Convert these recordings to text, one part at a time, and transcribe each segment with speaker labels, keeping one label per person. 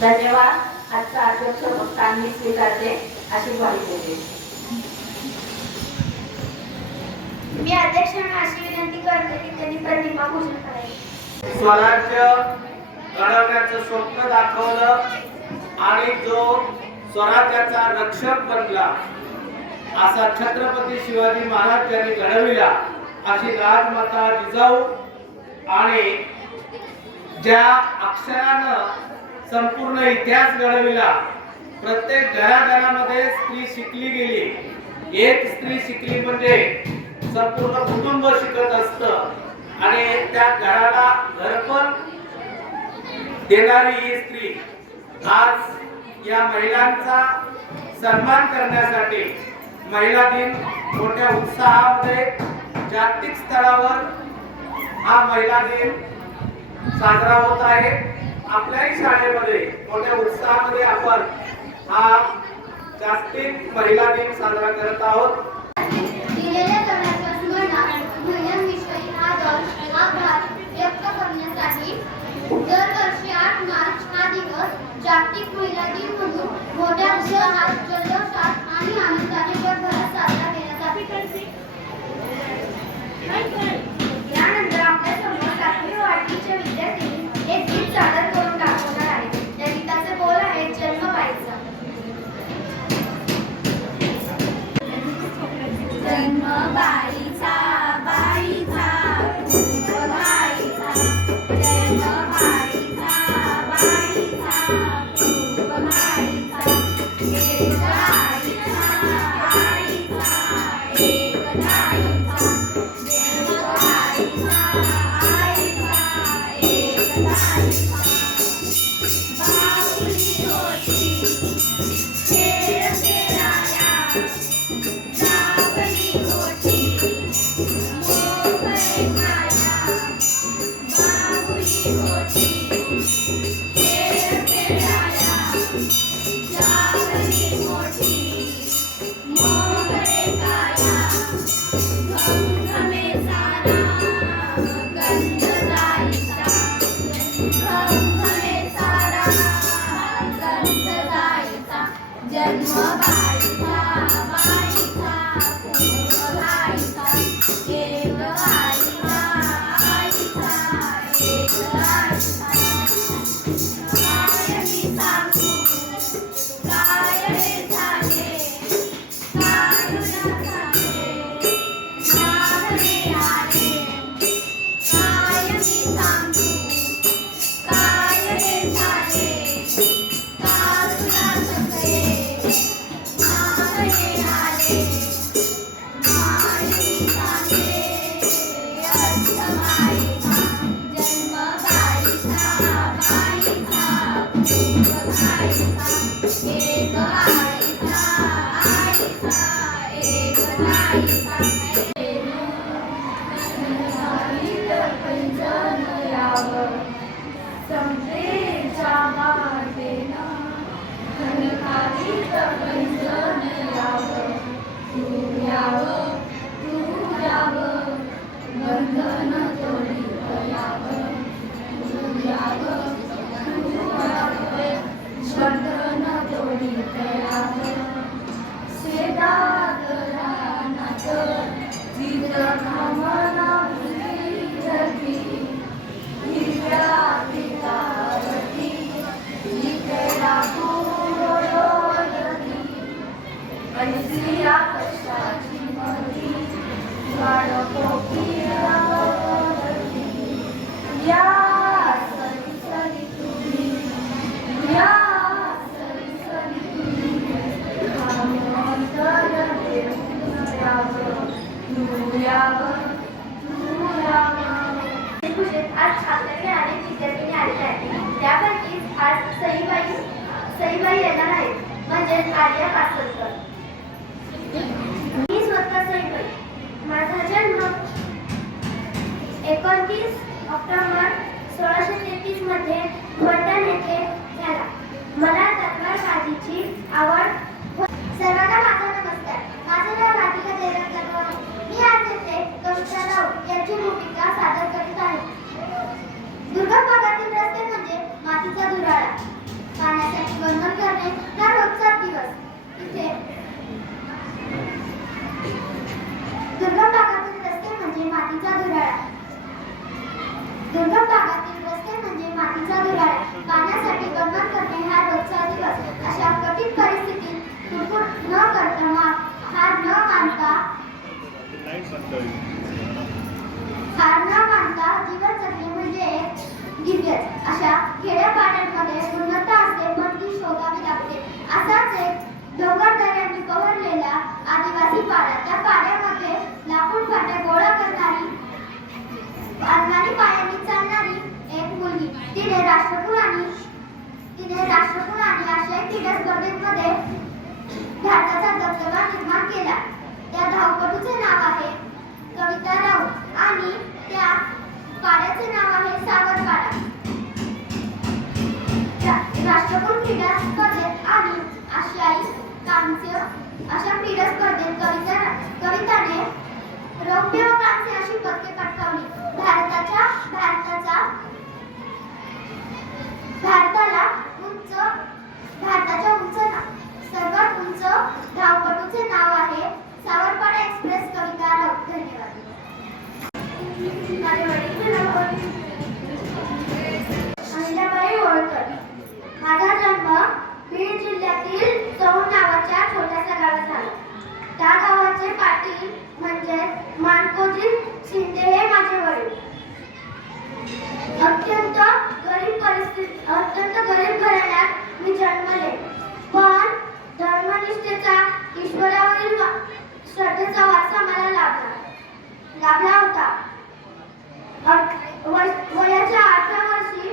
Speaker 1: धन्यवाद. आजचा अध्यक्ष भक्तांनी स्वीकारते अशी ग्वाही होते
Speaker 2: मी अध्यक्षांना अशी विनंती करते की त्यांनी प्रतिमा पूजन करावी.
Speaker 3: स्वराज्य घडवण्याचं स्वप्न दाखवलं आणि जो स्वराज्याचा रक्षक बनला असा छत्रपती शिवाजी महाराज यांनी घडविला अशी राजमाता जिजाऊ आणि ज्या अक्षरानं संपूर्ण इतिहास घडविला प्रत्येक घराघरामध्ये स्त्री शिकली गेली. एक स्त्री शिकली म्हणजे संपूर्ण कुटुंब शिकत असत. आणि त्या घराला घरपण देणारी ही स्त्री आज या महिलांचा सन्मान करण्यासाठी महिला दिन मोठ्या उत्साहामध्ये जागतिक स्तरावर हा महिला दिन साजरा होत आहे. आपल्याही शाळेमध्ये मोठ्या उत्साहामध्ये आपण हा जागतिक महिला दिन साजरा करत आहोत.
Speaker 2: दरवर्षी आठ मार्च हा दिवस जागतिक महिला दिन म्हणून मोठ्या उत्साहात
Speaker 4: Thank you. वीस ऑक्टोबर सोळाशे तेहतीसमध्ये लंडन येथे झाला. मला तलवारबाजीची आवड सर्वांना माझा नमस्कार. माझं नाव राधिका जयराम तलवार मी आज येथे कविता राऊत यांची भूमिका सादर करीत आहे. दुर्गम भागातील रस्ते म्हणजे मातीचा धुराळा. पाण्याचे बंधन करणे हा रोजचा दिवस. इथे दुर्गम भागात दुर्गम भागातील रस्ते म्हणजे मातीचा धुराळा पाण्यासाठी गमन करणे हा रोजचा दिवस. अशा कठीण परिस्थितीत कुरकुर न करता हार न मानता हार न मानता जीवन जगणे म्हणजे एक दिव्य. अशा खेड्यापाड्यांमध्ये गुणवत्ता असते मन ती
Speaker 2: शोधावी लागते असाच एक डोंगर दऱ्यांनी पवरलेला आदिवासी पाडा. त्या पाड्यामध्ये लाकूड रौप्य अशी पदके पटकावली भारताच्या भारताचा भारताला उंच भारताच्या उंच सर्वात उंच धावपटूचे नाव आहे सावरपाडा एक्सप्रेस. कविता राऊत धन्यवाद. अहिल्याबाई होळकर माझा जन्म बीड जिल्ह्यातील चौल नावाच्या छोट्याशा गावात झाला. त्या गावाचे पाटील म्हणजे मानको शिंदे हे माझे वडील. अत्यंत गरीब परिस्थिती अत्यंत गरीब घराण्यात मी जन्मले. पण धर्मनिष्ठेचा ईश्वरावरील श्रद्धेचा वारसा मला लाभला. लाभला होता. वयाच्या आठव्या वर्षी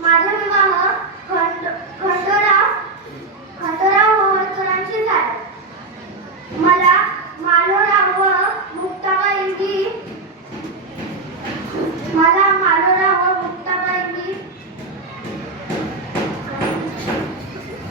Speaker 2: माझा विवाह खंड खंडोराव खंडोराव होळकरांशी झाला. मला मालोराव व मुक्ताबाई ही मला मालोराव व मुक्ताबाई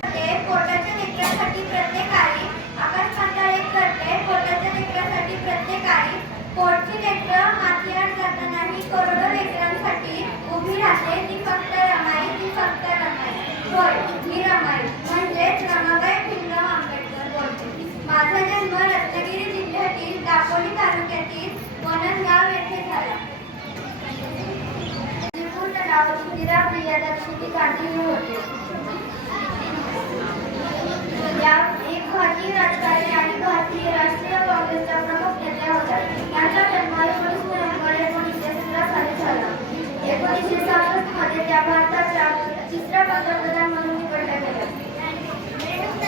Speaker 2: हे पोटाच्या लेकरासाठी प्रत्येकाळी आकाश पाताळ एक करते पोटाच्या लेकरासाठी प्रत्येकाळी पोटची लेकरं मातीआड जातानाही करोडो लेकरांसाठी उभी राहते ती फक्त रमाई ती फक्त रमाई होय ही रमाई म्हणजेच रमाबाई भीमराव आंबेडकर बोलते माझा जन्म रत्नागिरी जिल्ह्यातील दापोली तालुक्यातील वनसगाव येथे झाला त्रिपुर तलावाची इंदिरा ती काढली होते. या एक भारतीय राजकारणी आणि भारतीय राष्ट्रीय काँग्रेसच्या प्रमुख नेत्या होत्या. त्यांचा जन्म एकोणीस नोव्हेंबर एकोणीसशे सतरा साली झाला. एकोणीसशे सहासष्टमध्ये त्या भारताच्या तिसऱ्या पंतप्रधान म्हणून निवडल्या गेल्या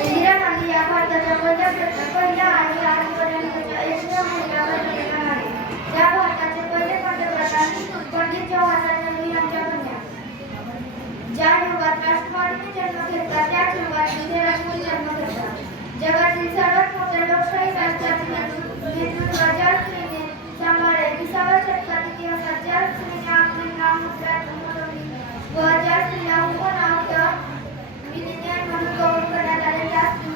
Speaker 2: इंदिरा गांधी या भारताच्या पहिल्या पहिल्या आणि आजपर्यंतच्या एकमेव महिला पंतप्रधान आहेत या भारताचे पहिले पंतप्रधान पंडित जवाहरलाल नेहरू यांच्या कन्या ज्या युगात राष्ट्रवादीने जन्म घेतला त्याच युगात विजयलक्ष्मी जन्म घेतला जगातील सर्वात मोठ्या लोकशाही राष्ट्राचे नेतृत्व ज्या स्त्रीने सांभाळले विसाव्या शतकात इतिहासात ज्या स्त्रीने आपले नाव मुद्रात उमटवली व ज्या स्त्रीला उपनाव विधिज्ञान म्हणून गौरव करण्यात आले त्या स्त्री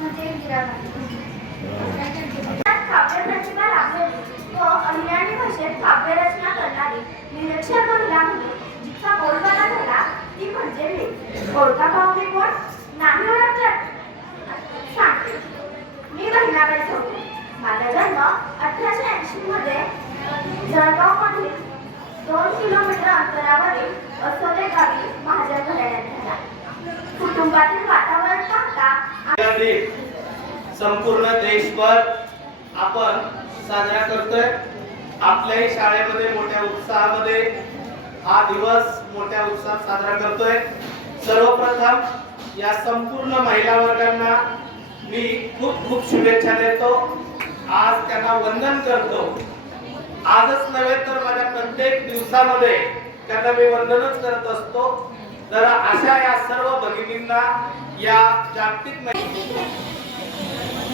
Speaker 2: म्हणजे इंदिरा गांधी काव्य प्रतिभा लाभलेली व अहिराणी भाषेत काव्यरचना करणारी विलक्षण महिला म्हणजे जिचा बोलबाला झाला ती म्हणजे मी ओळखा पाहुणे कोण नाही ओळखत सांगते मी बहिणाबाई चौधरी माझा जन्म अठराशे ऐंशी मध्ये जळगाव मधील दोन किलोमीटर अंतरावरील असोले गावी माझ्या घराण्यात झाला कुटुंबातील वातावरण पाहता
Speaker 3: याने संपूर्ण देशभर आपण साजरा करतोय. आपल्याही शाळेमध्ये मोठ्या उत्साहामध्ये हा दिवस मोठ्या उत्साहात साजरा करतोय. सर्वप्रथम या संपूर्ण महिला वर्गांना मी खूप खूप शुभेच्छा देतो. आज त्यांना वंदन करतो. आजच नव्हे तर माझ्या प्रत्येक दिवसामध्ये त्यांना मी वंदनच करत असतो. तर अशा या सर्व भगिनींना या जागतिक महिला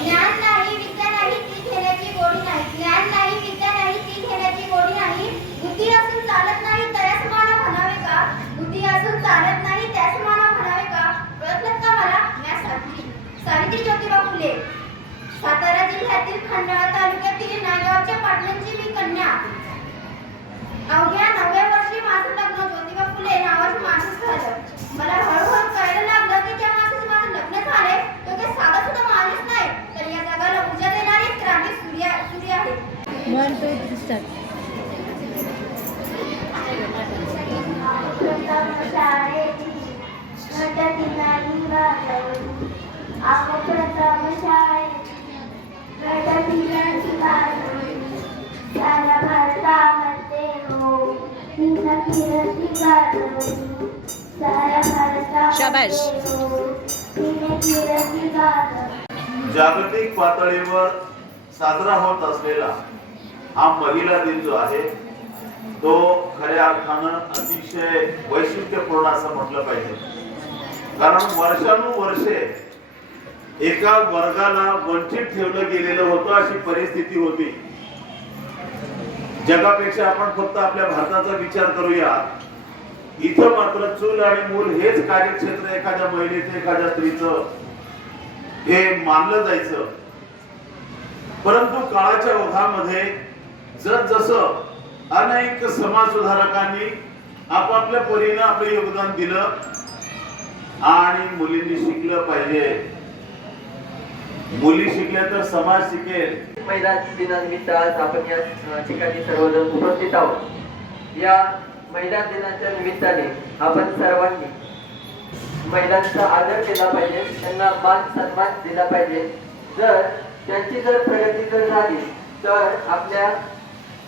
Speaker 2: ज्ञान नाही विद्या नाही ती घेण्याची गोडी नाही. ज्ञान नाही विद्या नाही ती घेण्याची गोडी नाही. बुद्धी असून चालत नाही त्यास मानव म्हणावे का? बुद्धी असून चालत नाही त्यास मानव म्हणावे का? ओळखलं का मला म्या सावित्री सावित्री ज्योतिबा फुले सातारा जिल्ह्यातील खंडाळा तालुक्यातील नायगावच्या पाटलांची मी कन्या. अवघ्या नवव्या वर्षी माझं लग्न ज्योतिबा फुले नावाचं माणूस झालं मला हळूहळू कळायला लागलं की ज्या माणसाचं माझं लग्न झालंय तो काही साधा सुद्धा माणूस नाही तर या जगाला ऊर्जा देणारी एक क्रांती सूर्य सूर्य आहे
Speaker 4: One, two, three, start.
Speaker 2: प्रथम शाळेची घटती नाही वाजवली आपण प्रथम शाळेची घटती नाही वाजवली साऱ्या भारतामध्ये हो तिनं किरती गाजवली साऱ्या
Speaker 4: शाबाश.
Speaker 5: जागतिक पातळीवर साजरा होत असलेला हा पहिला दिन जो आहे तो खऱ्या अर्थानं अतिशय वैशिष्ट्यपूर्ण असं म्हटलं पाहिजे. कारण वर्षानुवर्षे एका वर्गाला वंचित ठेवलं गेलेलं होतं अशी परिस्थिती होती. जगापेक्षा आपण फक्त आपल्या भारताचा विचार करूया. इथं मात्र चूल आणि मूल हेच कार्यक्षेत्र एखाद्या महिलेचं एखाद्या स्त्रीचं हे मानलं जायचं. परंतु काळाच्या ओघामध्ये जसजसं अनेक समाज सुधारकांनी आपापल्या परीनं आपलं योगदान दिलं आणि मुलींनी शिकलं पाहिजे. मुली शिकल्या तर समाज शिकेल.
Speaker 6: महिला दिनानिमित्त आज आपण या ठिकाणी सर्वजण उपस्थित आहोत. या महिला दिनाच्या निमित्ताने आपण सर्वांनी महिलांचा आदर केला पाहिजे त्यांना मान सन्मान दिला पाहिजे. जर त्यांची जर प्रगती जर झाली तर आपल्या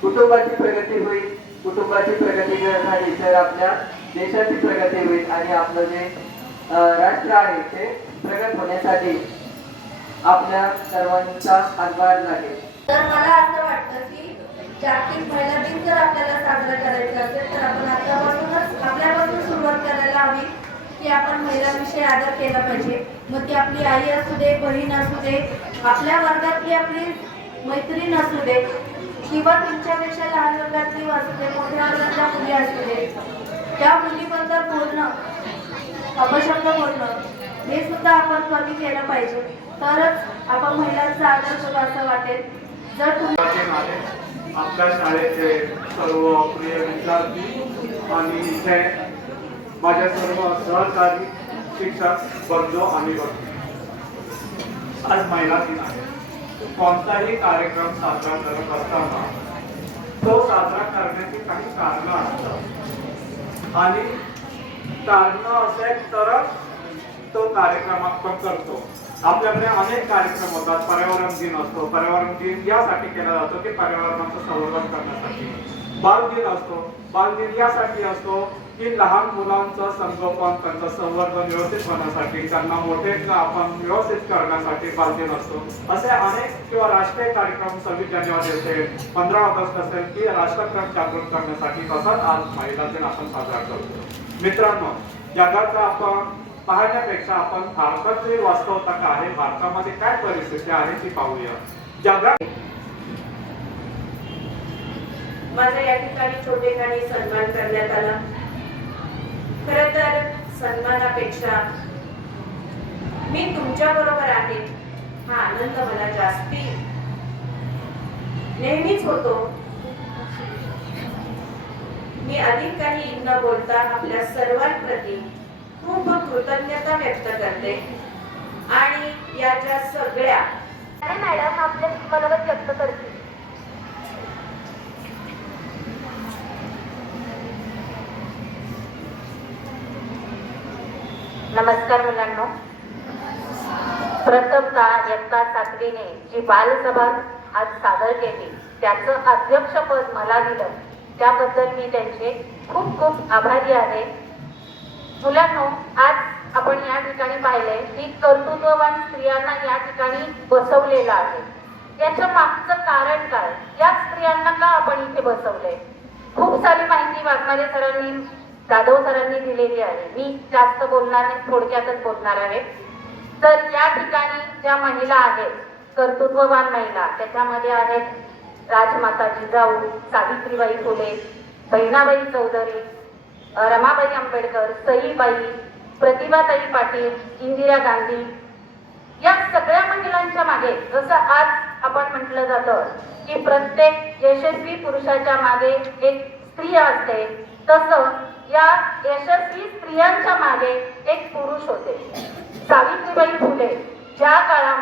Speaker 6: कुटुंबाची प्रगती होईल. कुटुंबाची प्रगती जर झाली तर आपल्या देशाची प्रगती होईल आणि आपलं जे राष्ट्र आहे ते प्रगत होण्यासाठी आपल्या सर्वांचा हातभार लागेल
Speaker 7: तर मला असं वाटतं की जागतिक महिला दिन जर आपल्याला साजरा करायचा असेल तर आपण आतापासूनच आपल्यापासून सुरुवात करायला हवी की आपण महिलांविषयी आदर केला पाहिजे. मग ती आपली आई असू दे बहीण असू दे आपल्या वर्गातली आपली मैत्रीण असू दे किंवा तुमच्यापेक्षा लहान वर्गातली असू दे मोठ्या वर्गातल्या मुली असू दे त्या मुलीबद्दल बोलणं अपशब्द बोलणं हे सुद्धा आपण कमी केलं पाहिजे. तरच आपण महिलांचा आदर असं वाटेल. जर तुम्ही
Speaker 8: आपल्या शाळेचे सर्व प्रिय विद्यार्थी आणि इथे माझ्या सर्व सहकारी शिक्षक बंधू आणि भगिनी आज महिला दिन आहे. कोणताही कार्यक्रम साजरा करत असताना तो साजरा करण्याची काही कारणं असतात. आणि कारणं असेल तरच तो कार्यक्रम आपण करतो. आपल्याकडे अनेक कार्यक्रम होतात. पर्यावरण दिन असतो. पर्यावरण दिन यासाठी केला जातो की पर्यावरणाचं संवर्धन करण्यासाठी. बाल दिन असतो. बाल दिन यासाठी असतो की लहान मुलांचं संगोपन त्यांचं संवर्धन व्यवस्थित होण्यासाठी त्यांना मोठे आपण व्यवस्थित करण्यासाठी बाल असतो. असे अनेक किंवा राष्ट्रीय कार्यक्रम सव्वीस जानेवारी असेल पंधरा ऑगस्ट असेल की राष्ट्रक्रम जागृत करण्यासाठी तसाच आज महिला दिन आपण साजरा करतो. मित्रांनो जगाचा आपण पाहण्यापेक्षा आपण भारताची वास्तवता काय आहे भारतामध्ये काय परिस्थिती आहे ती पाहूया. जगात
Speaker 1: माझा या ठिकाणी छोटेखानी सन्मान करण्यात आला. खर तर सन्मानापेक्षा मी तुमच्या बरोबर आहे हा आनंद मला जास्ती नेहमीच होतो. मी अधिक काही न बोलता आपल्या सर्वांप्रती खूप कृतज्ञता व्यक्त करते. आणि याच्या सगळ्या
Speaker 7: मॅडम आपले मनोगत व्यक्त करते
Speaker 9: नमस्कार मुलांनो प्रथमतः यत्ता सातवीने जी बालसभा आज सादर केली त्याचं अध्यक्षपद मला दिलं. त्याबद्दल मी त्यांचे खूप खूप आभारी आहे. मुलांनो आज आपण या ठिकाणी पाहिले की कर्तृत्ववान स्त्रियांना या ठिकाणी बसवलेलं आहे. याच्या मागचं कारण काय? या स्त्रियांना का आपण इथे बसवलंय? खूप सारी माहिती वाघमारे सरांनी जाधव सरांनी दिलेली आहे. मी जास्त बोलणार नाही थोडक्यातच बोलणार आहे. तर या ठिकाणी ज्या महिला आहेत कर्तृत्ववान महिला त्याच्यामध्ये आहेत राजमाता जिजाऊ सावित्रीबाई फुले बहिणाबाई चौधरी रमाबाई आंबेडकर सईबाई प्रतिभाताई पाटील इंदिरा गांधी या सगळ्या महिलांच्या मागे जसं आज आपण म्हटलं जातं की प्रत्येक यशस्वी पुरुषाच्या मागे एक स्त्री असते तसं या यशस्वी स्त्रियांच्या मागे एक पुरुष होते. सावित्रीबाई फुले ज्या काळामध्ये